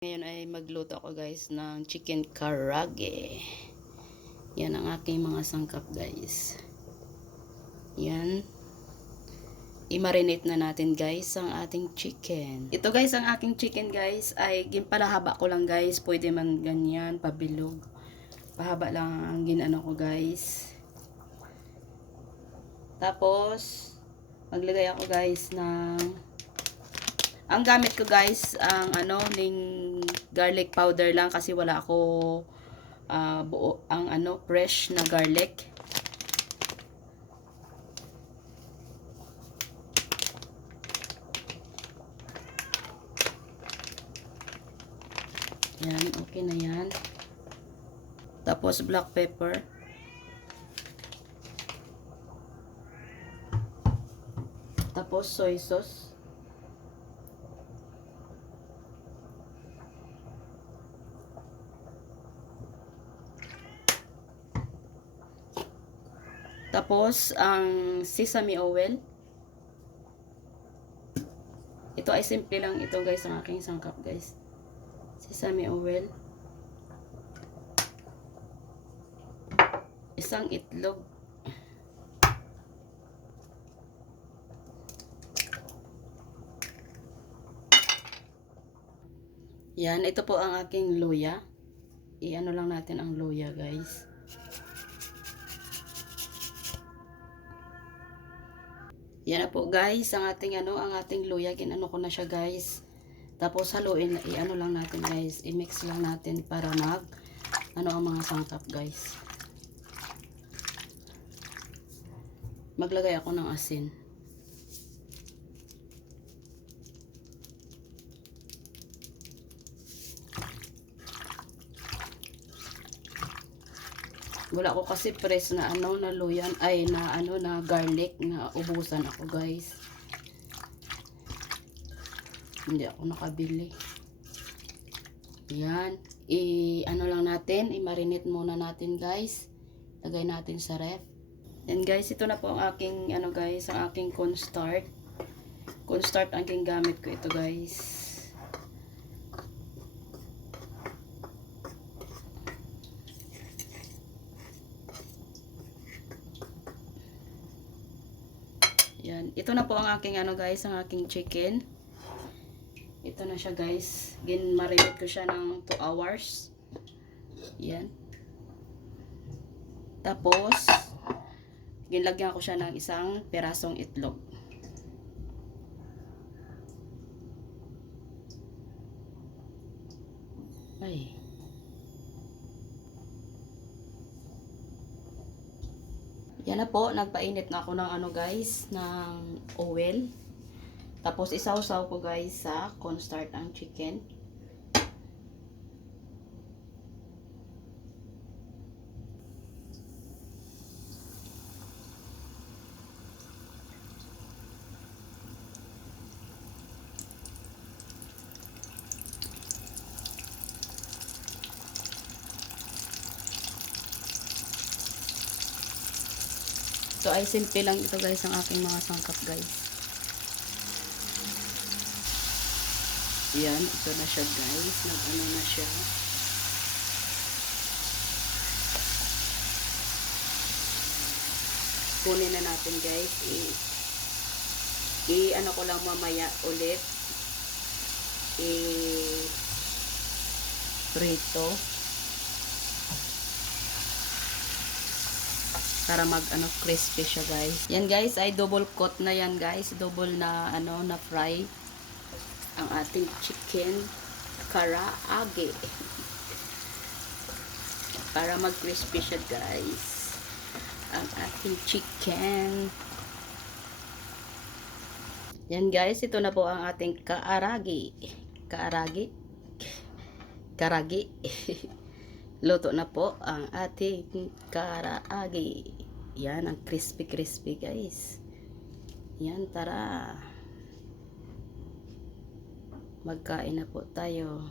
Ngayon ay magluto ako guys ng chicken karage. Yan ang aking mga sangkap guys. Yan. I-marinate na natin guys ang ating chicken. Ito guys ang aking chicken guys ay ginpalahaba ko lang guys. Pwede man ganyan, pabilog. Pahaba lang ang ginano ko guys. Tapos, maglagay ako guys ng ang gamit ko guys, ang ano, ning garlic powder lang kasi wala ako ah, buo, ang ano, fresh na garlic. Yan, okay na yan. Tapos black pepper. Tapos soy sauce. Tapos, ang sesame oil. Ito ay simple lang ito guys, ang aking sangkap guys. Sesame oil. Isang itlog. Yan, ito po ang aking luya. I-ano lang natin ang luya guys. Yan na po guys, ang ating ano, ang ating luya, ginano ko na siya guys. Tapos haluin, i-ano lang natin guys, i-mix lang natin para mag ano ang mga sangkap guys. Maglagay ako ng asin. Wala ko kasi press na ano na luyan ay na ano na garlic na ubusan ako guys. Hindi ako nakabili. Yan. I ano lang natin, i-marinate muna natin guys. Lagay natin sa ref. Yan guys, ito na po ang aking ano guys, ang aking cornstarch. Cornstarch ang aking gamit ko ito guys. Yan. Ito na po ang aking ano guys, ang aking chicken. Ito na siya guys. Gin-marinate ko siya ng 2 hours. Yan. Tapos, ginlagyan ko siya ng isang perasong itlog. Ay. Yan na po, nagpainit na ako ng ano guys, ng oil. Tapos isawsaw ko guys sa cornstarch ang chicken. So ay simple lang ito guys ang aking mga sangkap guys. Yan, ito na siya guys. Nag-ano na siya. Kunin na natin guys. I, i ano ko lang mamaya ulit. I prito. Para mag ano crispy siya guys. Yan guys ay double coat na yan guys, double na ano na fry ang ating chicken karaage. para mag crispy siya guys. Ang ating chicken. Yan guys, ito na po ang ating kaaragi. Kaaragi. Karagi. Luto na po ang ating karaagi. Yan, ang crispy crispy guys. Yan, tara. Magkain na po tayo.